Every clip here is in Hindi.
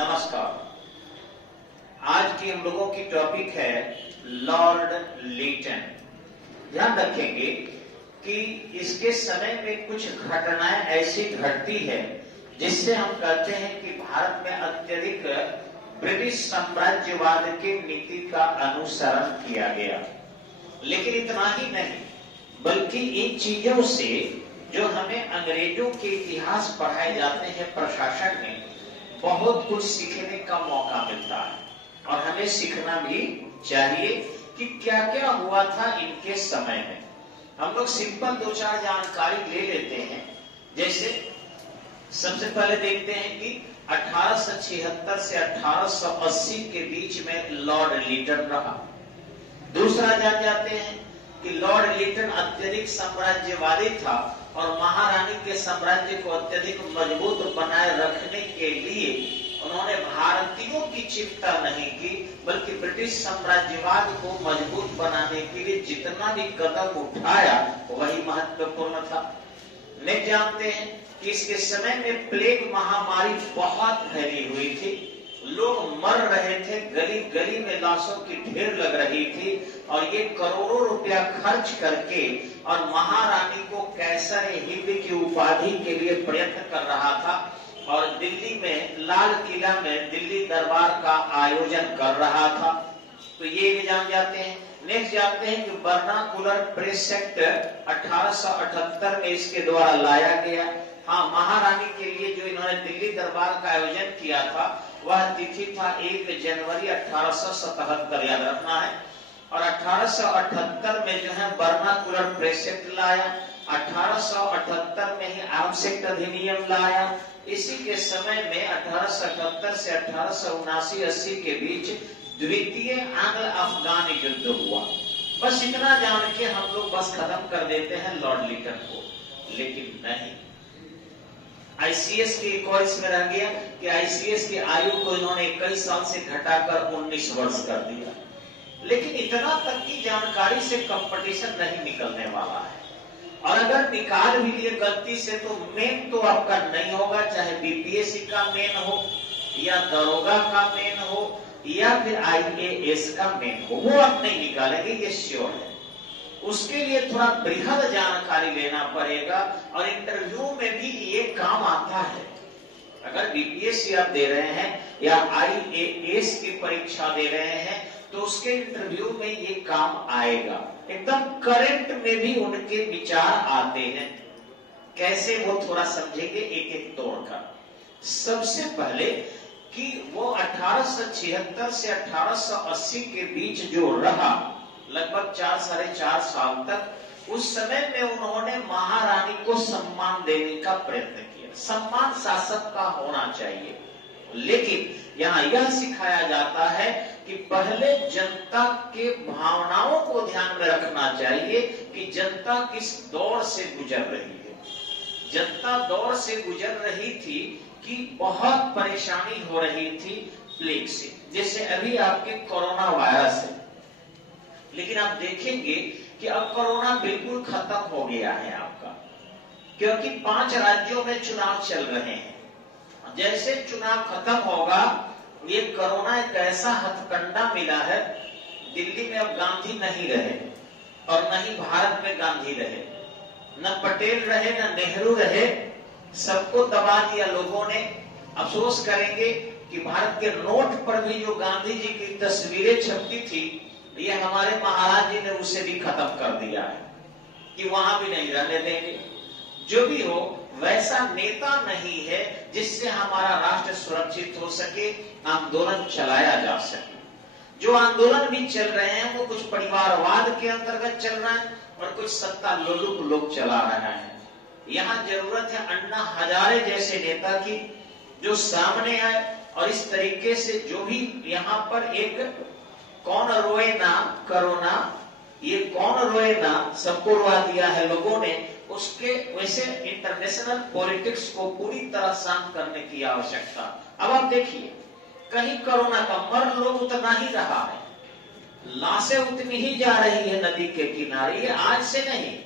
नमस्कार। आज की हम लोगों की टॉपिक है लॉर्ड लीटन। ध्यान रखेंगे कि इसके समय में कुछ घटनाएं ऐसी घटती है जिससे हम कहते हैं कि भारत में अत्यधिक ब्रिटिश साम्राज्यवाद की नीति का अनुसरण किया गया। लेकिन इतना ही नहीं, बल्कि इन चीजों से जो हमें अंग्रेजों के इतिहास पढ़ाए जाते हैं प्रशासन में, बहुत कुछ सीखने का मौका मिलता है और हमें सीखना भी चाहिए कि क्या क्या हुआ था इनके समय में। हम लोग सिंपल दो चार जानकारी ले लेते हैं। जैसे सबसे पहले देखते हैं कि 1876 से 1880 के बीच में लॉर्ड लीटन रहा। दूसरा जान जाते हैं कि लॉर्ड लीटन अत्यधिक साम्राज्यवादी था और महारानी के साम्राज्य को अत्यधिक मजबूत बनाए रखने के लिए उन्होंने भारतीयों की चिंता नहीं की, बल्कि ब्रिटिश साम्राज्यवाद को मजबूत बनाने के लिए जितना भी कदम उठाया वही महत्वपूर्ण था। नहीं जानते हैं कि इसके समय में प्लेग महामारी बहुत फैली हुई थी, लोग मर रहे थे, गली गली में लाशों की ढेर लग रही थी और ये करोड़ों रुपया खर्च करके और महारानी को कैसर हिंद की उपाधि के लिए प्रयत्न कर रहा था और दिल्ली में लाल किला में दिल्ली दरबार का आयोजन कर रहा था। तो ये भी जान जाते हैं। नेक्स्ट जानते हैं कि वर्नाकुलर प्रेस एक्ट 1878 में इसके द्वारा लाया गया। हाँ, महारानी के लिए जो इन्होंने दिल्ली दरबार का आयोजन किया था वह तिथि था 1 जनवरी 1877, याद रखना है। और 1878 में जो है वर्नाकुलर प्रेस एक्ट लाया, 1878 में ही आर्म्स एक्ट अधिनियम लाया। इसी के समय में 1878 से 1879-80 के बीच द्वितीय आंग्ल अफगान युद्ध हुआ। बस इतना जान के हम लोग बस खत्म कर देते हैं लॉर्ड लीटन को, लेकिन नहीं। आईसीएस की एक और इसमें रह गया कि आईसीएस की आयु को इन्होंने 21 साल से घटाकर 19 वर्ष कर दिया। लेकिन इतना तक की जानकारी से कंपटीशन नहीं निकलने वाला है, और अगर निकाल भी लिए गलती से तो मेन तो आपका नहीं होगा, चाहे बीपीएससी का मेन हो या दरोगा का मेन हो या फिर आईएएस का मेन हो, वो आप नहीं निकालेंगे, ये श्योर है। उसके लिए थोड़ा बृहद जानकारी लेना पड़ेगा और इंटरव्यू में भी ये काम आता है। अगर बीपीएससी आप दे रहे हैं या आईएएस की परीक्षा दे रहे हैं तो उसके इंटरव्यू में ये काम आएगा। एकदम करंट में भी उनके विचार आते हैं। कैसे, वो थोड़ा समझेंगे एक एक तोड़कर। सबसे पहले कि वो 1876 से 1880 के बीच जो रहा, लगभग 4 साढ़े 4 साल तक, उस समय में उन्होंने महारानी को सम्मान देने का प्रयत्न किया। सम्मान शासक का होना चाहिए, लेकिन यहाँ यह सिखाया जाता है कि पहले जनता के भावनाओं को ध्यान में रखना चाहिए कि जनता किस दौर से गुजर रही है। जनता दौर से गुजर रही थी कि बहुत परेशानी हो रही थी प्लेग से, जैसे अभी आपके कोरोना वायरस है। लेकिन आप देखेंगे कि अब कोरोना बिल्कुल खत्म हो गया है आपका, क्योंकि 5 राज्यों में चुनाव चल रहे हैं। जैसे चुनाव खत्म होगा, ये कोरोना एक ऐसा हथकंडा मिला है, दिल्ली में अब गांधी नहीं रहे और न ही भारत में गांधी रहे, न पटेल रहे न नेहरू रहे, सबको दबा दिया लोगों ने। अफसोस करेंगे कि भारत के नोट पर भी जो गांधी जी की तस्वीरें छपती थी, ये हमारे महाराज जी ने उसे भी खत्म कर दिया है कि वहां भी नहीं रहने देंगे। जो भी हो, वैसा नेता नहीं है जिससे हमारा राष्ट्र सुरक्षित हो सके, आंदोलन चलाया जा सके। जो आंदोलन भी चल रहे हैं वो कुछ परिवारवाद के अंतर्गत चल रहा है और कुछ सत्ता लोलुप लोग चला रहे हैं। यहाँ जरूरत है अन्ना हजारे जैसे नेता की, जो सामने आए और इस तरीके से जो भी यहाँ पर एक कौन रोए ना कोरोना, ये कौन रोए ना सबको रुआ दिया है लोगों ने, उसके वैसे इंटरनेशनल पॉलिटिक्स को पूरी तरह शांत करने की आवश्यकता। अब आप देखिए, कहीं कोरोना का मर लोग उतना ही रहा है, लाशें उतनी ही जा रही है नदी के किनारे। ये आज से नहीं,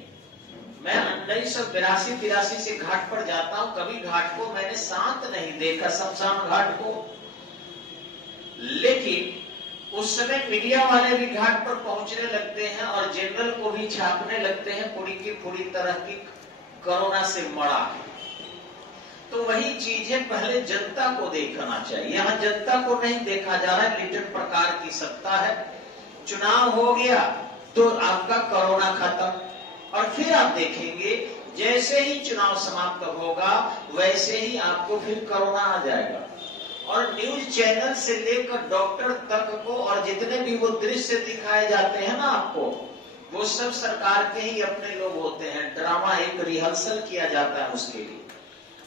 मैं 1982-83 से घाट पर जाता हूँ, कभी घाट को मैंने शांत नहीं देखा, शमशान घाट को। उस समय मीडिया वाले भी घाट पर पहुंचने लगते हैं और जनरल को भी छापने लगते हैं पूरी की पूरी तरह की कोरोना से मरा है। तो वही चीजें पहले जनता को देखना चाहिए, यहाँ जनता को नहीं देखा जा रहा है। लिटन प्रकार की सत्ता है, चुनाव हो गया तो आपका कोरोना खत्म, और फिर आप देखेंगे जैसे ही चुनाव समाप्त होगा वैसे ही आपको फिर कोरोना आ जाएगा। और न्यूज चैनल से लेकर डॉक्टर तक को और जितने भी वो दृश्य दिखाए जाते हैं ना आपको, वो सब सरकार के ही अपने लोग होते हैं। ड्रामा, एक रिहर्सल किया जाता है उसके लिए।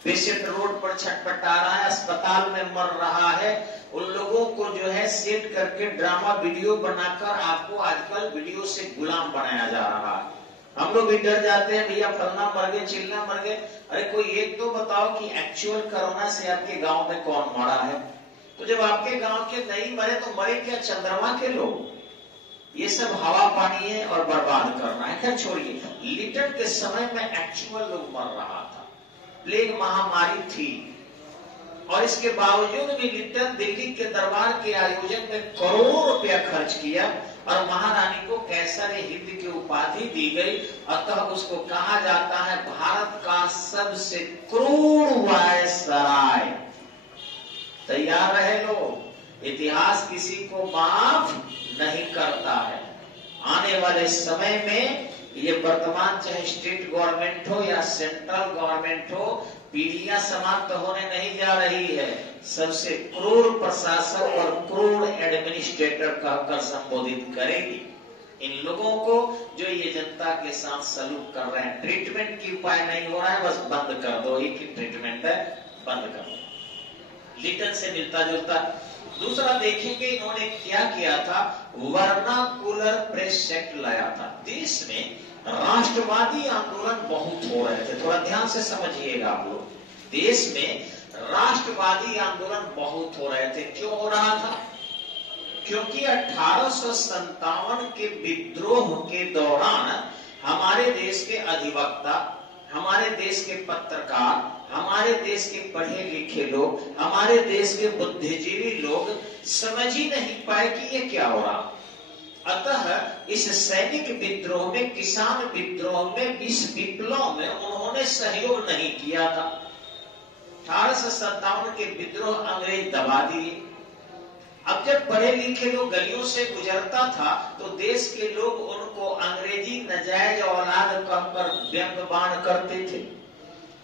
पेशेंट रोड पर छटपटा रहा है, अस्पताल में मर रहा है, उन लोगों को जो है सेट करके ड्रामा वीडियो बनाकर आपको आजकल वीडियो से गुलाम बनाया जा रहा है। हम लोग भी डर जाते हैं, भैया फलना मर गए, चिल्ला मर गए। अरे कोई एक तो बताओ कि एक्चुअल कोरोना से आपके गांव में कौन मरा है? तो जब आपके गांव के नहीं मरे तो मरे क्या चंद्रमा के लोग? ये सब हवा पानी है और बर्बाद करना है। खैर छोड़िए, लिटन के समय में एक्चुअल लोग मर रहा था, प्लेग महामारी थी, और इसके बावजूद भी लिटन दिल्ली के दरबार के आयोजन में करोड़ों रुपया खर्च किया और महारानी को कैसर हिंद की उपाधि दी गई। अतः उसको कहा जाता है भारत का सबसे क्रूर वायसराय। तैयार रहे लोग, इतिहास किसी को माफ नहीं करता है। आने वाले समय में ये वर्तमान चाहे स्टेट गवर्नमेंट हो या सेंट्रल गवर्नमेंट हो, पीढ़ियां समाप्त होने नहीं जा रही है। सबसे क्रूर प्रशासक और क्रूर एडमिनिस्ट्रेटर कहकर संबोधित करेगी इन लोगों को जो ये जनता के साथ सलूक कर रहे हैं। ट्रीटमेंट की उपाय नहीं हो रहा है, बस बंद कर दो, एक ही ट्रीटमेंट है, बंद कर दो। लिटन से मिलता जुलता दूसरा देखेंगे इन्होंने क्या किया था, वर्नाकुलर प्रेस एक्ट लाया था। देश में राष्ट्रवादी आंदोलन बहुत हो रहे थे, थोड़ा ध्यान से समझिएगा आप लोग। देश में राष्ट्रवादी आंदोलन बहुत हो रहे थे। क्यों हो रहा था? क्योंकि 1857 के विद्रोह के दौरान हमारे देश के अधिवक्ता, हमारे देश के पत्रकार, हमारे देश के पढ़े लिखे लोग, हमारे देश के बुद्धिजीवी लोग समझ ही नहीं पाए कि ये क्या हो रहा। अतः इस सैनिक विद्रोह में, किसान विद्रोह में, इस विप्लव में उन्होंने सहयोग नहीं किया था। 1857 के विद्रोह अंग्रेज दबा दिए। अब जब पढ़े लिखे लोग गलियों से गुजरता था तो देश के लोग उनको अंग्रेजी नजायज औलाद कहकर व्यंग बाण करते थे,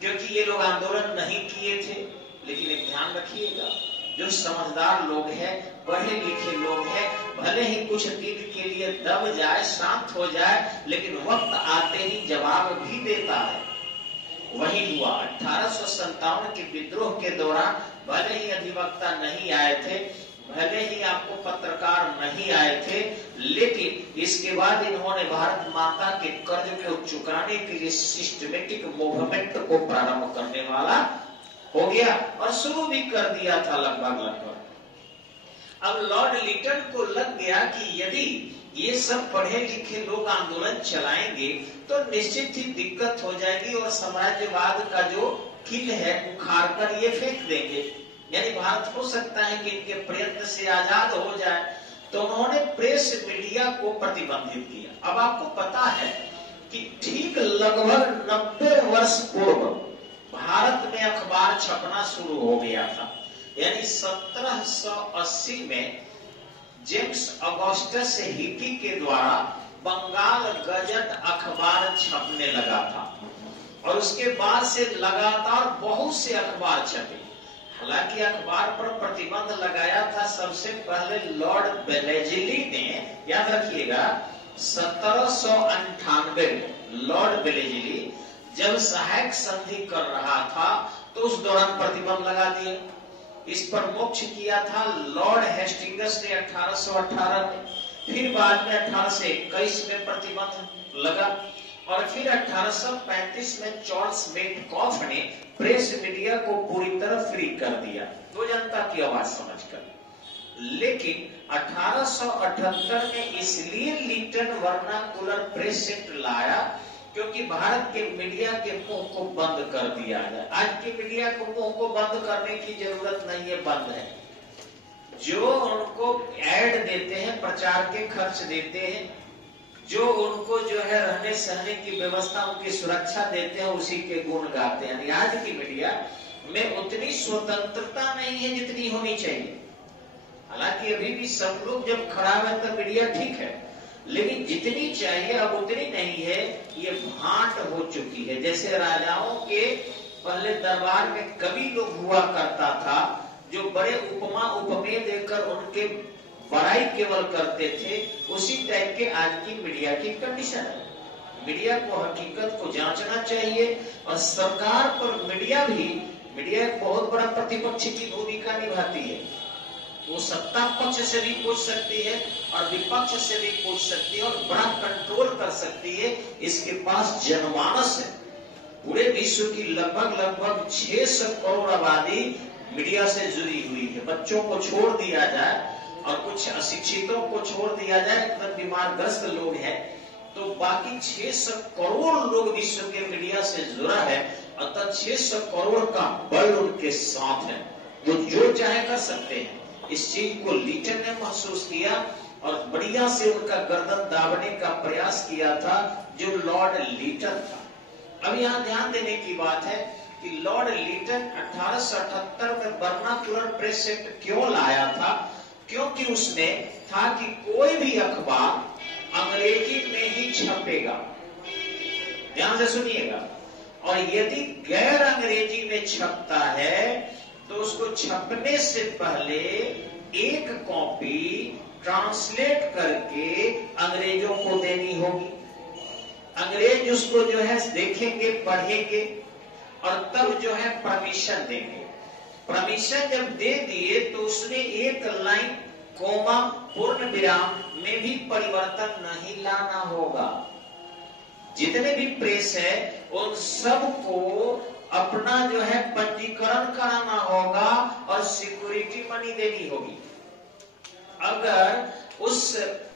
क्योंकि ये लोग आंदोलन नहीं किए थे। लेकिन एक ध्यान रखिएगा, जो समझदार लोग हैं, पढ़े लिखे लोग हैं, भले ही कुछ दिन के लिए दब जाए, शांत हो जाए, लेकिन वक्त आते ही जवाब भी देता है। वही हुआ 1857 के विद्रोह के दौरान। भले ही अधिवक्ता नहीं आए थे, भले ही आपको पत्रकार नहीं आए थे, लेकिन इसके बाद इन्होंने भारत माता के कर्ज को चुकाने के लिए सिस्टमेटिक मूवमेंट को प्रारंभ करने वाला हो गया और शुरू भी कर दिया था लगभग। अब लॉर्ड लिटन को लग गया कि यदि ये सब पढ़े लिखे लोग आंदोलन चलाएंगे तो निश्चित ही दिक्कत हो जाएगी और साम्राज्यवाद का जो किल है उखाड़ कर ये फेंक देंगे, यानी भारत हो सकता है कि इनके प्रयत्न से आजाद हो जाए। तो उन्होंने प्रेस मीडिया को प्रतिबंधित किया। अब आपको पता है कि ठीक लगभग 90 वर्ष पूर्व भारत में अखबार छपना शुरू हो गया था, यानी 1780 में जेम्स ऑगस्टस हिटी के द्वारा बंगाल गजट अखबार छपने लगा था और उसके बाद से लगातार बहुत से अखबार छपे। हालांकि अखबार पर प्रतिबंध लगाया था सबसे पहले लॉर्ड बेलेजली ने, याद रखिएगा 1798 लॉर्ड बेलेजली जब सहायक संधि कर रहा था तो उस दौरान प्रतिबंध लगा दिया। इस पर मोक्ष किया था लॉर्ड हेस्टिंग्स ने 1818 में, फिर बाद में 1821 में प्रतिबंध लगा और फिर 1835 में चार्ल्स मेटकॉफ ने प्रेस मीडिया को पूरी तरह फ्री कर दिया, वो जनता की आवाज समझकर। लेकिन 1878 में इसलिए लिटन वर्नाकुलर प्रेस एक्ट लाया क्योंकि भारत के मीडिया के मुंह को बंद कर दिया जाए। आज के मीडिया को मुंह को बंद करने की जरूरत नहीं है, बंद है। जो उनको ऐड देते हैं, प्रचार के खर्च देते हैं, जो उनको जो है रहने सहने की व्यवस्था, उनकी सुरक्षा देते हैं, उसी के गुण गाते हैं। आज की मीडिया में उतनी स्वतंत्रता नहीं है जितनी होनी चाहिए। हालांकि अभी भी सब लोग जब खराब है तब मीडिया ठीक है, लेकिन जितनी चाहिए अब उतनी नहीं है। ये भांट हो चुकी है। जैसे राजाओं के पहले दरबार में कवि लोग हुआ करता था, जो बड़े उपमा उपमेय देकर उनके बड़ाई केवल करते थे, उसी टाइप के आज की मीडिया की कंडीशन है। मीडिया को हकीकत को जांचना चाहिए और सरकार पर मीडिया एक बहुत बड़ा प्रतिपक्ष की भूमिका निभाती है। वो सत्ता पक्ष से भी पूछ सकती है और विपक्ष से भी पूछ सकती है और बड़ा कंट्रोल कर सकती है। इसके पास जनमानस है। पूरे विश्व की लगभग 600 करोड़ आबादी मीडिया से जुड़ी हुई है। बच्चों को छोड़ दिया जाए और कुछ अशिक्षितों को छोड़ दिया जाए, एकदम बीमारग्रस्त लोग हैं, तो बाकी 600 करोड़ लोग विश्व के मीडिया से जुड़ा है। अतः 600 करोड़ का बल उनके साथ है, वो जो चाहे कर सकते हैं। इस चीज को लीटन ने महसूस किया और बढ़िया से उनका गर्दन दाबने का प्रयास किया था, जो लॉर्ड लीटन था। अब यहाँ ध्यान देने की बात है कि लॉर्ड लीटन 1878 में वर्नाक्युलर प्रेस एक्ट क्यों लाया था? क्योंकि उसमें था कि कोई भी अखबार अंग्रेजी में ही छपेगा। ध्यान से सुनिएगा। और यदि गैर अंग्रेजी में छपता है तो उसको छपने से पहले एक कॉपी ट्रांसलेट करके अंग्रेजों को देनी होगी। अंग्रेज उसको जो है देखेंगे, पढ़ेंगे और तब जो है परमिशन देंगे। परमिशन जब दे दिए तो उसने एक लाइन कोमा पूर्ण विराम में भी परिवर्तन नहीं लाना होगा। जितने भी प्रेस है उन सबको अपना जो है पंजीकरण कराना होगा और सिक्योरिटी मनी देनी होगी। अगर उस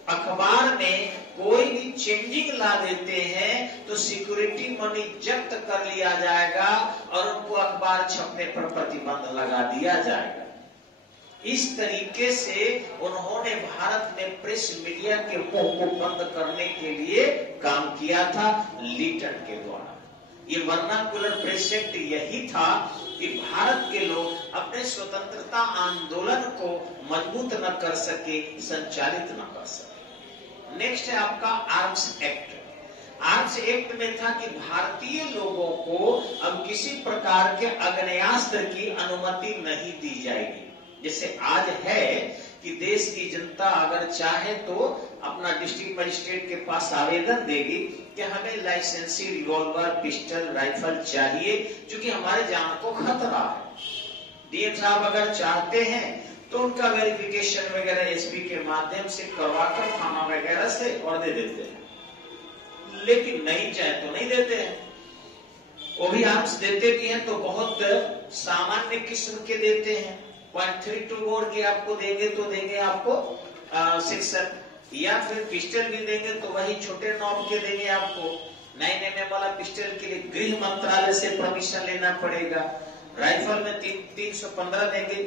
अखबार में कोई भी चेंजिंग ला देते हैं तो सिक्योरिटी मनी जब्त कर लिया जाएगा और उनको अखबार छपने पर प्रतिबंध लगा दिया जाएगा। इस तरीके से उन्होंने भारत में प्रेस मीडिया के मुंह को बंद करने के लिए काम किया था लीटन के द्वारा। ये वर्नाक्युलर प्रेस एक्ट यही था कि भारत के लोग अपने स्वतंत्रता आंदोलन को मजबूत न कर सके, संचालित न कर सके। नेक्स्ट है आपका आर्म्स एक्ट। आर्म्स एक्ट में था कि भारतीय लोगों को अब किसी प्रकार के आग्नेयास्त्र की अनुमति नहीं दी जाएगी। जैसे आज है कि देश की जनता अगर चाहे तो अपना डिस्ट्रिक्ट मजिस्ट्रेट के पास आवेदन देगी कि हमें लाइसेंसी रिवॉल्वर, पिस्टल, राइफल चाहिए क्योंकि हमारे जान को खतरा है। डीएम साहब अगर चाहते हैं तो उनका वेरिफिकेशन वगैरह एसपी के माध्यम से करवाकर थाना वगैरह से और दे देते हैं, लेकिन नहीं चाहे तो नहीं देते हैं। वो भी आर्म्स देते भी हैं तो बहुत सामान्य किस्म के देते हैं। 0.32 बोर के आपको देंगे तो देंगे आपको सेक्शन, या फिर पिस्टल भी देंगे तो वही छोटे नॉब के देंगे आपको। 9 mm वाला पिस्टल के लिए गृह मंत्रालय से परमिशन लेना पड़ेगा। राइफल में 315 देंगे,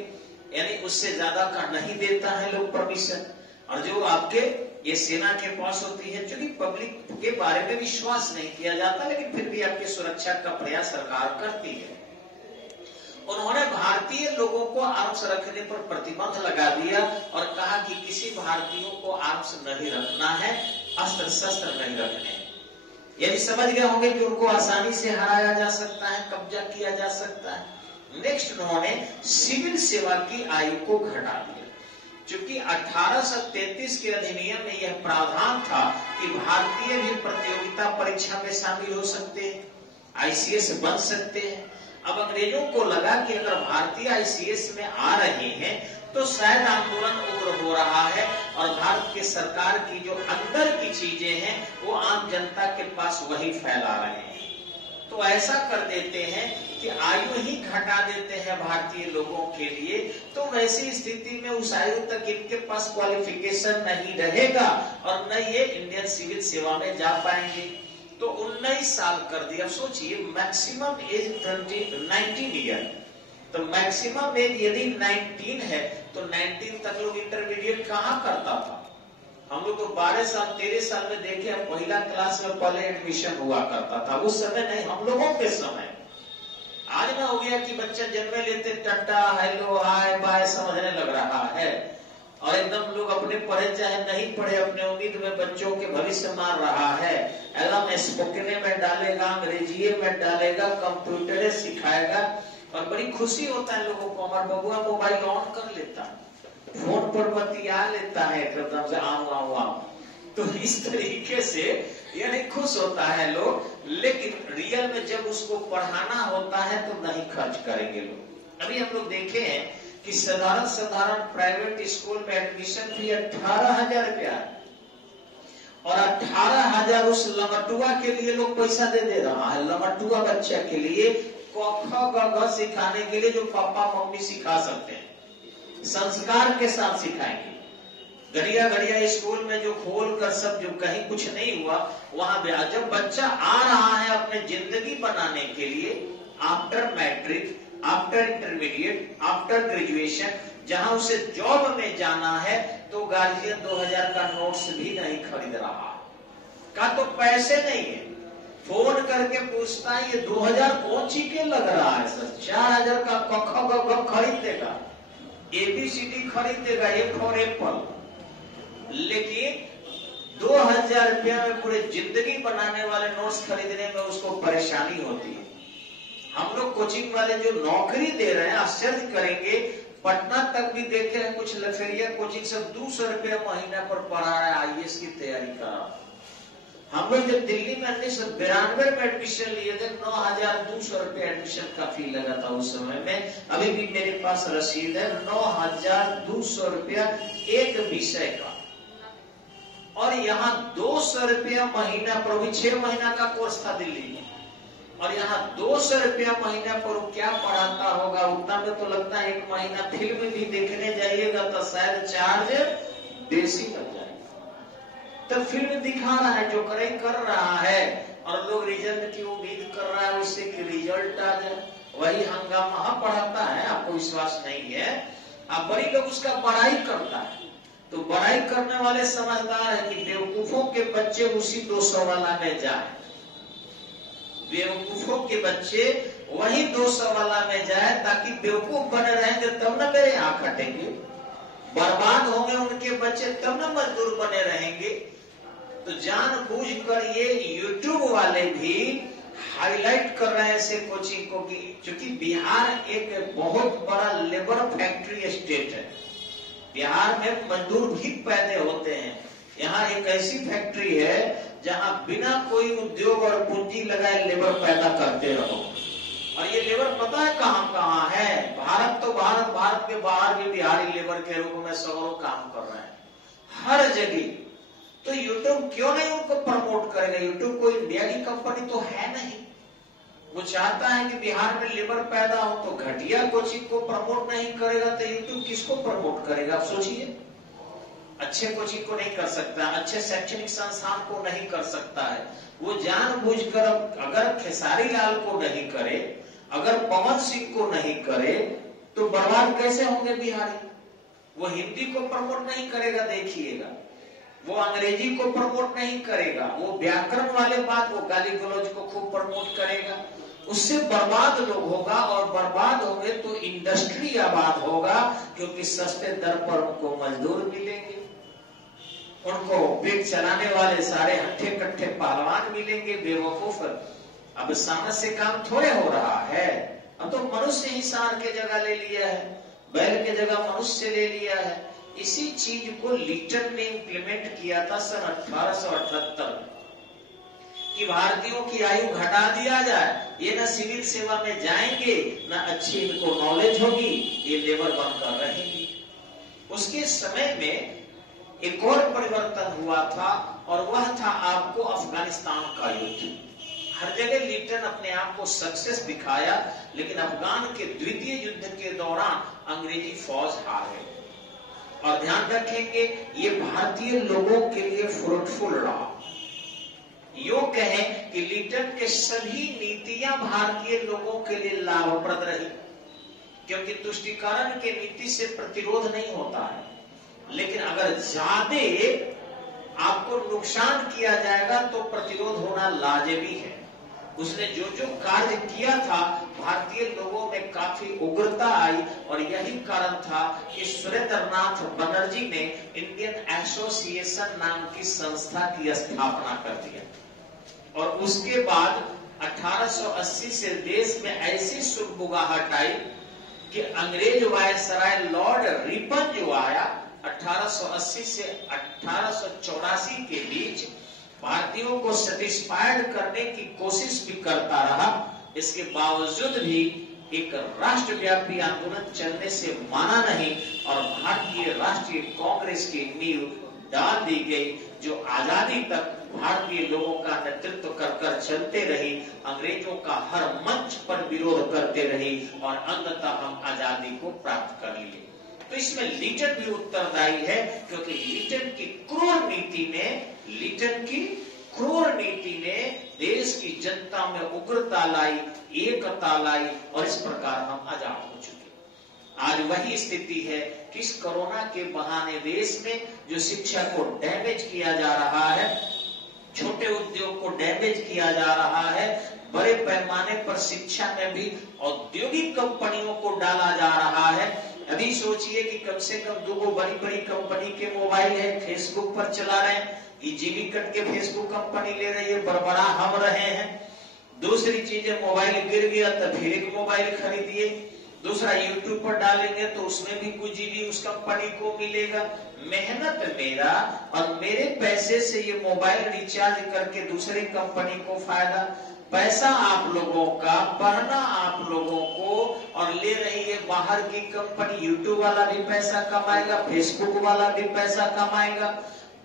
यानी उससे ज्यादा का नहीं देता है लोग परमिशन। और जो आपके ये सेना के पास होती है, क्योंकि पब्लिक के बारे में विश्वास नहीं किया जाता, लेकिन फिर भी आपकी सुरक्षा का प्रयास सरकार करती है। उन्होंने भारतीय लोगों को आर्म्स रखने पर प्रतिबंध लगा दिया और कहा कि किसी भारतीयों को आर्म्स नहीं रखना है, अस्त्र शस्त्र नहीं रखने। ये भी समझ गए होंगे कि उनको आसानी से हराया जा सकता है, कब्जा किया जा सकता है। नेक्स्ट उन्होंने सिविल सेवा की आयु को घटा दिया, क्योंकि 1833 के अधिनियम में यह प्रावधान था कि भारतीय भी प्रतियोगिता परीक्षा में शामिल हो सकते हैं, आईसीएस बन सकते हैं। अब अंग्रेजों को लगा कि अगर भारतीय आईसीएस में आ रहे हैं तो शायद आंदोलन उग्र हो रहा है और भारत के सरकार की जो अंदर की चीजें हैं वो आम जनता के पास वही फैला रहे हैं। तो ऐसा कर देते हैं कि आयु ही घटा देते हैं भारतीय लोगों के लिए। तो वैसी स्थिति में उस आयु तक इनके पास क्वालिफिकेशन नहीं रहेगा और न ये इंडियन सिविल सेवा में जा पाएंगे। तो 19 साल कर दिया। सोचिए, मैक्सिमम एज 19 ईयर, तो मैक्सिमम एज यदि 19 है तो 19 तक लोग इंटरमीडिएट कहाँ करता था। हम लोग तो 12 साल 13 साल में देखे, पहला क्लास में पहले एडमिशन हुआ करता था। उस समय नहीं, हम लोगों के समय। आज ना हो गया कि बच्चा जन्मे लेते टट्टा हेलो हाय बाय समझने लग रहा है, और एकदम लोग अपने पढ़े चाहे नहीं पढ़े अपने उम्मीद में बच्चों के भविष्य मार रहा है। एकदम स्पोकने में डालेगा, अंग्रेजी में डालेगा, कंप्यूटर सिखाएगा, और बड़ी खुशी होता है लोगों को। हमारा बबुआ मोबाइल ऑन कर लेता है, फोन पर बतिया लेता है एकदम से आऊ आऊ आऊ। तो इस तरीके से यानी खुश होता है लोग, लेकिन रियल में जब उसको पढ़ाना होता है तो नहीं खर्च करेंगे लोग। अभी हम लोग देखे हैं कि साधारण प्राइवेट स्कूल में एडमिशन फी 18,000 रुपया, और 18,000 उस लमटुआ के लिए लोग पैसा दे रहा है। लमटुआ बच्चा के लिए क ख ग घ सिखाने के लिए, जो पापा मम्मी सिखा सकते हैं, संस्कार के साथ सिखाएंगे। घड़िया स्कूल में जो खोल कर सब जो कहीं कुछ नहीं हुआ वहां जब बच्चा आ रहा है अपने जिंदगी बनाने के लिए, after matric, after intermediate, after graduation, जहां उसे जॉब में जाना है, तो गार्जियन 2000 का नोट्स भी नहीं खरीद रहा का, तो पैसे नहीं है। फोन करके पूछता है ये 2000 कौन सी के लग रहा है सर? 4000 का क खरीद देगा, ABCD खरीद देगा, A फॉर एप्पल। लेकिन 2000 रुपया में पूरे जिंदगी बनाने वाले नोट्स खरीदने में उसको परेशानी होती है। हम लोग कोचिंग वाले जो नौकरी दे रहे हैं, आश्चर्य करेंगे, पटना तक भी देखे हैं कुछ लफेरिया कोचिंग सब 200 रुपया महीना पर पढ़ा रहा है, IAS की तैयारी कर रहा है। हम लोग जब दिल्ली में 1992 में एडमिशन लिए थे, 9,200 रुपया एडमिशन का फी लगा था उस समय में। अभी भी मेरे पास रसीद है, 9,200 रुपया एक विषय का, और यहाँ 200 रुपया महीना पर, भी 6 महीना का कोर्स था दिल्ली में, और यहाँ 200 रुपया महीना पर क्या पढ़ाता होगा। उतना में तो लगता है एक महीना फिल्म भी देखने जाइएगा तो शायद चार्ज बेसी लग जाएगा। तो फिल्म दिखा रहा है, जो करे कर रहा है, और लोग रिजल्ट की उम्मीद कर रहा है उससे कि रिजल्ट आ जाए, वही हंगामा पढ़ाता है। आपको विश्वास नहीं है, आप बड़ी लोग उसका बड़ाई करता है। तो बड़ाई करने वाले समझदार है कि बेवकूफों के बच्चे उसी 200 वाला में जाए, बेवकूफों के बच्चे वही 200 वाला में जाए, ताकि बेवकूफ बने रहेंगे तब ना मेरे यहाँ खटेंगे, बर्बाद होंगे उनके बच्चे तब ना मजदूर बने रहेंगे। तो जानबूझकर ये YouTube वाले भी हाईलाइट कर रहे हैं ऐसे कोचिंग को, कि क्योंकि बिहार एक बहुत बड़ा लेबर फैक्ट्री स्टेट है, बिहार में मजदूर भी पैदा होते हैं। यहाँ एक ऐसी फैक्ट्री है जहाँ बिना कोई उद्योग और पूंजी लगाए लेबर पैदा करते रहो, और ये लेबर पता है कहाँ कहाँ है? भारत तो भारत के बाहर भी बिहारी लेबर के रूप में सैकड़ों काम कर रहे हैं हर जगह। तो यूट्यूब क्यों नहीं उनको प्रमोट करेगा? यूट्यूब कोई इंडिया की कंपनी तो है नहीं, वो चाहता है कि बिहार में लेबर पैदा हो, तो घटिया कोचिंग को प्रमोट नहीं करेगा तो यूट्यूब किसको प्रमोट करेगा? आप सोचिए। अच्छे कोचिंग को नहीं कर सकता, अच्छे शैक्षणिक संस्थान को नहीं कर सकता है। वो जानबूझकर, अगर खेसारी लाल को नहीं करे, अगर पवन सिंह को नहीं करे, तो बर्बाद कैसे होंगे बिहारी? वो हिंदी को प्रमोट नहीं करेगा, देखिएगा, वो अंग्रेजी को प्रमोट नहीं करेगा, वो व्याकरण वाले बात, वो गाली गलौज को खूब प्रमोट करेगा। उससे बर्बाद लोग होगा, और बर्बाद होंगे तो इंडस्ट्री आबाद होगा, क्योंकि सस्ते दर पर उनको मजदूर मिलेंगे, उनको पेट चलाने वाले सारे हट्ठे कट्ठे पहलवान मिलेंगे, बेवकूफ। अब सामने से काम थोड़े हो रहा है, अब तो मनुष्य ही सांड के जगह ले लिया है, बैल के जगह मनुष्य ले लिया है। इसी चीज को लिटन ने इंप्लीमेंट किया था सन 1878 कि भारतीयों की आयु घटा दिया जाए, ये न सिविल सेवा में जाएंगे, न अच्छी इनको नॉलेज होगी, ये लेबर बनकर रहेंगे। उसके समय में एक और परिवर्तन हुआ था, और वह था आपको अफगानिस्तान का युद्ध। हर जगह लिटन अपने आप को सक्सेस दिखाया, लेकिन अफगान के द्वितीय युद्ध के दौरान अंग्रेजी फौज हार गई। और ध्यान रखेंगे, ये भारतीय लोगों के लिए फ्रूटफुल रहा। यो कहें कि लिटन के सभी नीतियां भारतीय लोगों के लिए लाभप्रद रही, क्योंकि तुष्टीकरण की नीति से प्रतिरोध नहीं होता है, लेकिन अगर ज्यादा आपको नुकसान किया जाएगा तो प्रतिरोध होना लाजिमी है। उसने जो जो कार्य किया था, भारतीय लोगों में काफी उग्रता आई और यही कारण था कि सुरेंद्रनाथ बनर्जी ने इंडियन एसोसिएशन नाम की संस्था की स्थापना कर दिया। और उसके बाद 1880 से देश में ऐसी सुगबुगाहट आई कि अंग्रेज वायसराय लॉर्ड रिपन जो आया 1880 से 1884 के बीच, भारतीयों को सेटिस्फाइड करने की कोशिश भी करता रहा। इसके बावजूद भी एक राष्ट्रव्यापी आंदोलन चलने से माना नहीं और भारतीय राष्ट्रीय कांग्रेस की नींव डाल दी गई, जो आजादी तक भारतीय लोगों का नेतृत्व कर चलते रही, अंग्रेजों का हर मंच पर विरोध करते रही और अंततः हम आजादी को प्राप्त कर लिए। तो इसमें लीटन भी उत्तरदायी है, क्योंकि लीटन की क्रूर नीति ने देश की जनता में उग्रता लाई, एकता लाई और इस प्रकार हम आजाद हो चुके। आज वही स्थिति है कि इस कोरोना के बहाने देश में जो शिक्षा को डैमेज किया जा रहा है, छोटे उद्योग को डैमेज किया जा रहा है, बड़े पैमाने पर शिक्षा में भी औद्योगिक कंपनियों को डाला जा रहा है। अभी सोचिए कि कम से कम 2 बड़ी कंपनी के मोबाइल है, फेसबुक पर चला रहे हैं, जीबी कट के फेसबुक कंपनी ले रही है, बड़बड़ा हम रहे हैं। दूसरी चीज है, मोबाइल गिर गया तो फिर एक मोबाइल खरीदिए, दूसरा यूट्यूब पर डालेंगे तो उसमें भी कुछ जीबी उस कंपनी को मिलेगा। मेहनत मेरा और मेरे पैसे से ये मोबाइल रिचार्ज करके दूसरी कंपनी को फायदा, पैसा आप लोगों का, पढ़ना आप लोगों को, और ले रही है बाहर की कंपनी। यूट्यूब वाला भी पैसा कमाएगा, फेसबुक वाला भी पैसा कमाएगा,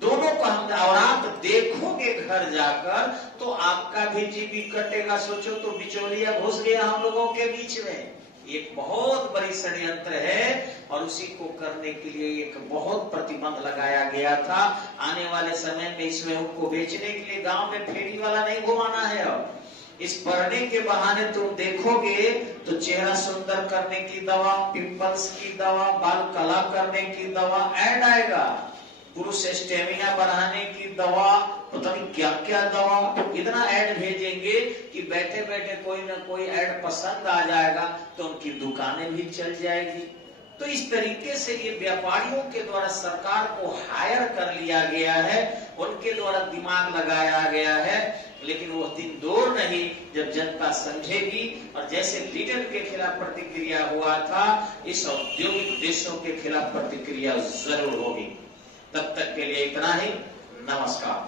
दोनों का हम। और आप देखोगे घर जाकर तो आपका भी जीबी कटेगा। सोचो तो बिचौलिया घुस गया हम लोगों के बीच में। एक बहुत बड़ी षड्यंत्र है और उसी को करने के लिए एक बहुत प्रतिबंध लगाया गया था। आने वाले समय में इसमें उनको बेचने के लिए गांव में फेरी वाला नहीं घुमाना है। अब इस पढ़ने के बहाने तुम देखोगे तो चेहरा सुंदर करने की दवा, पिंपल्स की दवा, बाल कला करने की दवा ऐड आएगा, पुरुष स्टेमिना बढ़ाने की दवा, पता नहीं क्या क्या दवा, इतना ऐड भेजेंगे कि बैठे बैठे कोई ना कोई ऐड पसंद आ जाएगा तो उनकी दुकानें भी चल जाएगी। तो इस तरीके से ये व्यापारियों के द्वारा सरकार को हायर कर लिया गया है, उनके द्वारा दिमाग लगाया गया है। लेकिन वो दिन दूर नहीं जब जनता समझेगी और जैसे लीडर के खिलाफ प्रतिक्रिया हुआ था, इस औद्योगिक देशों के खिलाफ प्रतिक्रिया जरूर होगी। तब तक के लिए इतना ही। नमस्कार।